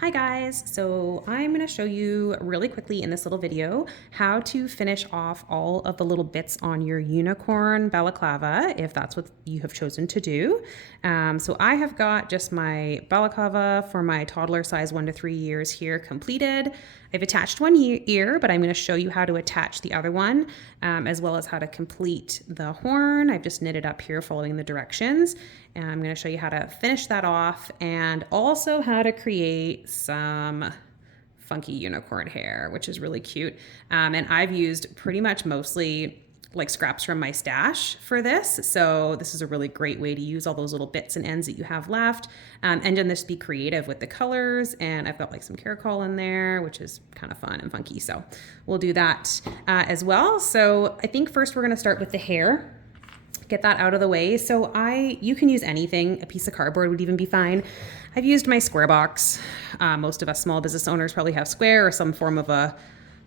Hi guys, so I'm going to show you really quickly in this little video how to finish off all of the little bits on your unicorn balaclava if that's what you have chosen to do. So I have got just my balaclava for my toddler size 1 to 3 years here completed. I've attached one ear, but I'm going to show you how to attach the other one, as well as how to complete the horn. I've just knitted up here following the directions. And I'm going to show you how to finish that off and also how to create some funky unicorn hair, which is really cute. And I've used pretty much mostly like scraps from my stash for this. So this is a really great way to use all those little bits and ends that you have left, and then just be creative with the colors. And I've got like some caracol in there, which is kind of fun and funky. So we'll do that as well. So I think first we're going to start with the hair. Get that out of the way. So you can use anything. A piece of cardboard would even be fine. I've used my square box. Most of us small business owners probably have square or some form of a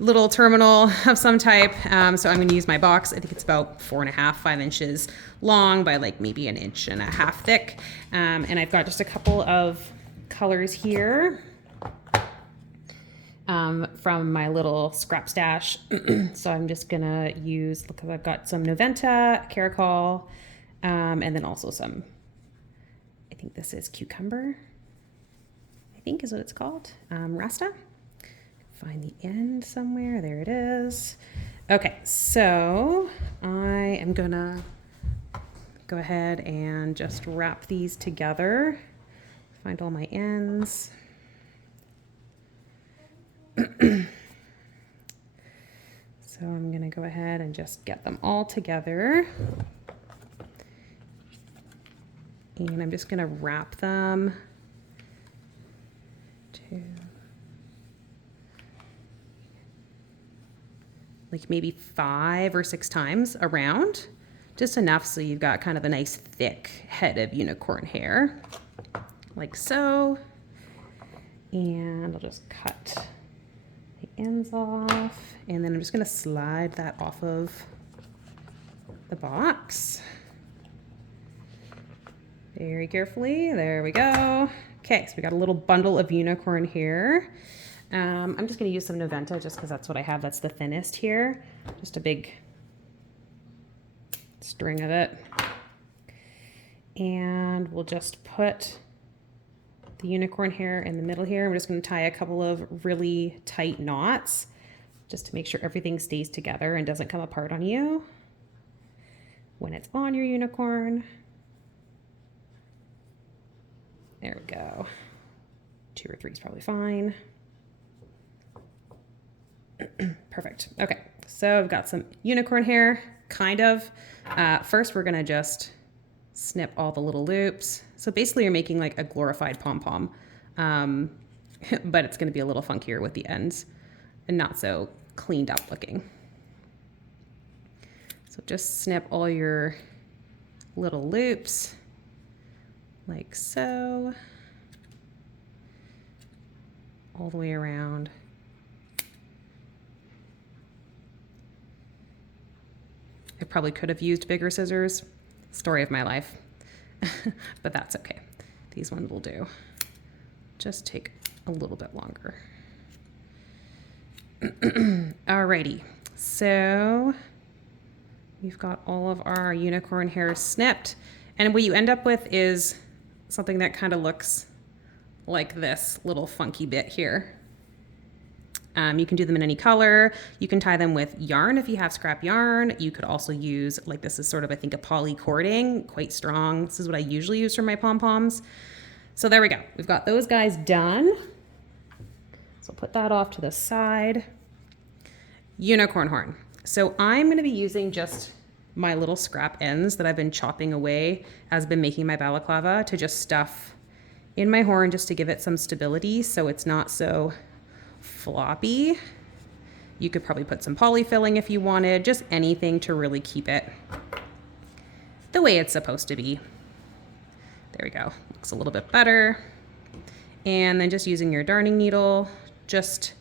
little terminal of some type. So I'm going to use my box. I think it's about 4.5, 5 inches long by like maybe 1.5 inches thick. And I've got just a couple of colors here. From my little scrap stash. So I'm just gonna use, because I've got some Noventa, Caracol, and then also some, I think this is cucumber, I think is what it's called, Rasta. Find the end somewhere, there it is. Okay, so I am gonna go ahead and just wrap these together, find all my ends. So I'm going to go ahead and just get them all together. And I'm just going to wrap them to like maybe 5 or 6 times around, just enough so you've got kind of a nice thick head of unicorn hair, like so. And I'll just cut the ends off, and then I'm just going to slide that off of the box very carefully. There we go. Okay, so we got a little bundle of unicorn here. I'm just going to use some Noventa just because that's what I have. That's the thinnest here. Just a big string of it. And we'll just put the unicorn hair in the middle here. I'm just going to tie a couple of really tight knots just to make sure everything stays together and doesn't come apart on you when it's on your unicorn. There we go. 2 or 3 is probably fine. Perfect. Okay, so I've got some unicorn hair, kind of. First, we're going to just snip all the little loops. So basically you're making like a glorified pom-pom, but it's going to be a little funkier with the ends and not so cleaned up looking. So just snip all your little loops like so, all the way around. I probably could have used bigger scissors. Story of my life. But that's okay. These ones will do. Just take a little bit longer. Alrighty, so we've got all of our unicorn hair snipped, and what you end up with is something that kind of looks like this little funky bit here. You can do them in any color. You can tie them with yarn if you have scrap yarn. You could also use, like this is sort of, I think, a poly cording, quite strong. This is what I usually use for my pom-poms. So there we go. We've got those guys done. So put that off to the side. Unicorn horn. So I'm going to be using just my little scrap ends that I've been chopping away as I've been making my balaclava to just stuff in my horn just to give it some stability so it's not so floppy. You could probably put some polyfilling if you wanted, just anything to really keep it the way it's supposed to be. There we go. Looks a little bit better. And then just using your darning needle, just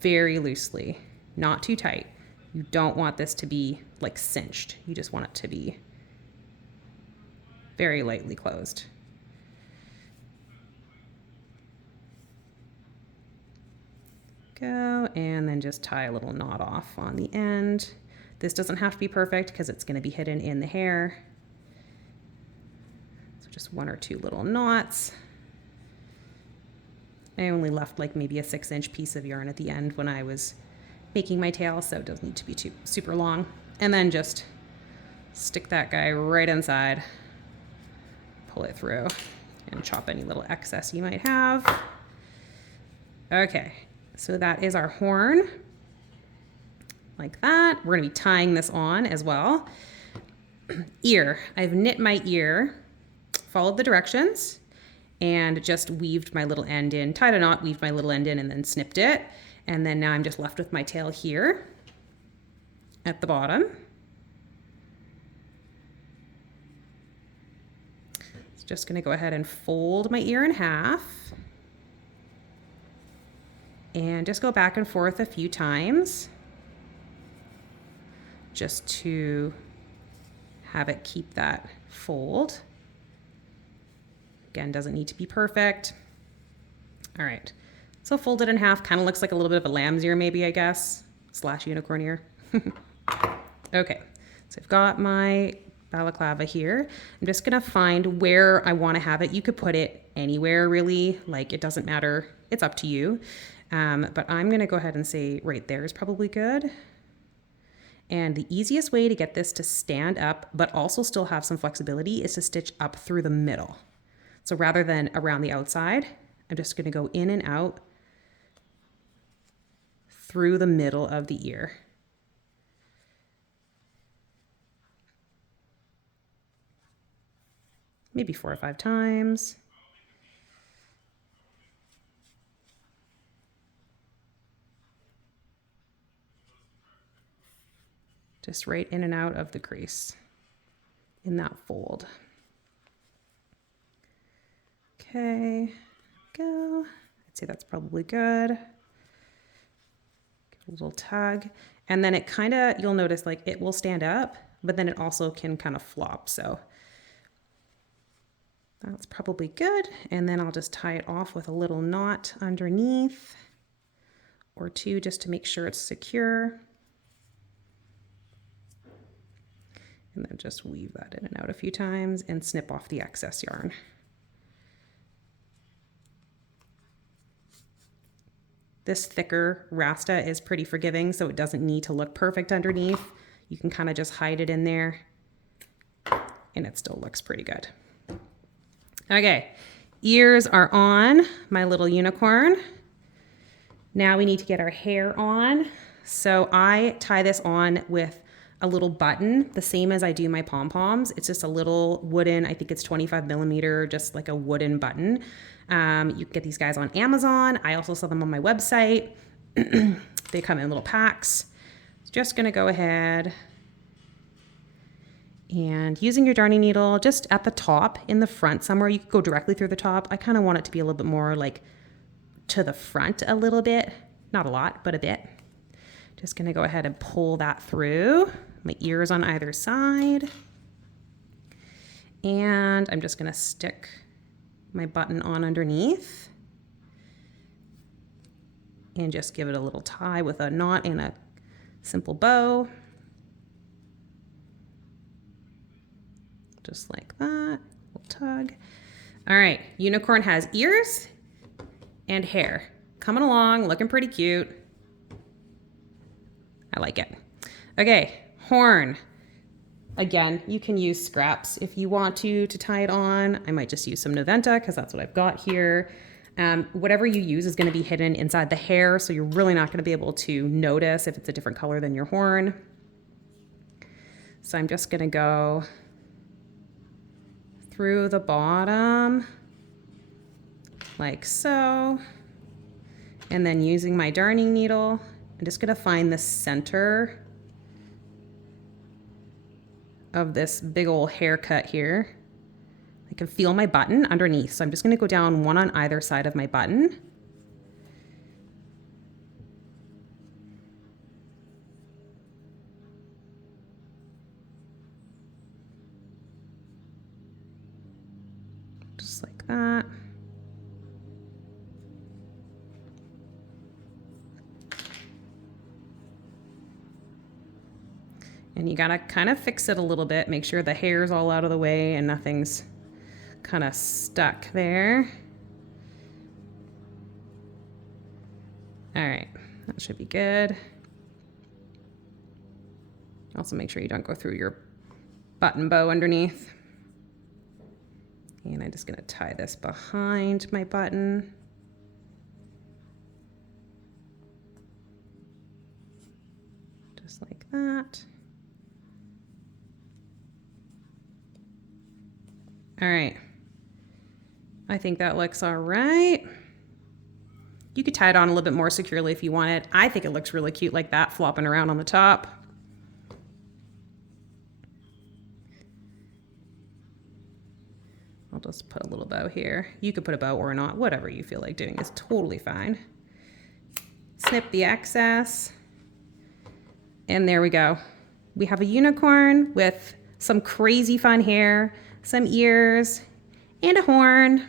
very loosely, not too tight. You don't want this to be like cinched. You just want it to be very lightly closed. Go, and then just tie a little knot off on the end. This doesn't have to be perfect because it's going to be hidden in the hair. So just 1 or 2 little knots. I only left like maybe a 6-inch piece of yarn at the end when I was making my tail, so it doesn't need to be too super long. And then just stick that guy right inside, pull it through, and chop any little excess you might have. Okay, so that is our horn, like that. We're gonna be tying this on as well. Ear, I've knit my ear, followed the directions, and just weaved my little end in, tied a knot, weaved my little end in, and then snipped it. And then now I'm just left with my tail here at the bottom. So just gonna go ahead and fold my ear in half and just go back and forth a few times just to have it keep that fold. Again, doesn't need to be perfect. All right, so fold it in half, kind of looks like a little bit of a lamb's ear maybe, I guess, / unicorn ear. Okay, so I've got my balaclava here. I'm just gonna find where I wanna have it. You could put it anywhere really, like it doesn't matter, it's up to you. But I'm gonna go ahead and say right there is probably good. And the easiest way to get this to stand up, but also still have some flexibility, is to stitch up through the middle. So rather than around the outside, I'm just gonna go in and out through the middle of the ear. Maybe 4 or 5 times. Just right in and out of the crease in that fold. Okay, go. I'd say that's probably good. Give it a little tug. And then it kind of, you'll notice like it will stand up, but then it also can kind of flop. So that's probably good. And then I'll just tie it off with a little knot underneath or 2 just to make sure it's secure. And then just weave that in and out a few times and snip off the excess yarn. This thicker rasta is pretty forgiving, so it doesn't need to look perfect underneath. You can kind of just hide it in there and it still looks pretty good. Okay, ears are on my little unicorn. Now we need to get our hair on. So I tie this on with a little button, the same as I do my pom-poms. It's just a little wooden, I think it's 25mm, just like a wooden button. You can get these guys on Amazon. I also sell them on my website. They come in little packs. Just gonna go ahead and using your darning needle just at the top in the front somewhere, you could go directly through the top. I kind of want it to be a little bit more like to the front a little bit, not a lot, but a bit. Just gonna go ahead and pull that through. My ears on either side. And I'm just gonna stick my button on underneath and just give it a little tie with a knot and a simple bow. Just like that, little tug. All right, unicorn has ears and hair. Coming along, looking pretty cute. I like it. Okay, horn. Again, you can use scraps if you want to tie it on. I might just use some Noventa because that's what I've got here. Whatever you use is going to be hidden inside the hair, so you're really not going to be able to notice if it's a different color than your horn. So I'm just going to go through the bottom like so. And then using my darning needle, I'm just going to find the center of this big old haircut here. I can feel my button underneath, so I'm just going to go down one on either side of my button. Just like that. And you gotta kind of fix it a little bit, make sure the hair's all out of the way and nothing's kind of stuck there. All right, that should be good. Also make sure you don't go through your button bow underneath. And I'm just gonna tie this behind my button. Just like that. All right, I think that looks all right. You could tie it on a little bit more securely if you wanted. I think it looks really cute like that, flopping around on the top. I'll just put a little bow here. You could put a bow or not, whatever you feel like doing is totally fine. Snip the excess. And there we go. We have a unicorn with some crazy fun hair, some ears, and a horn.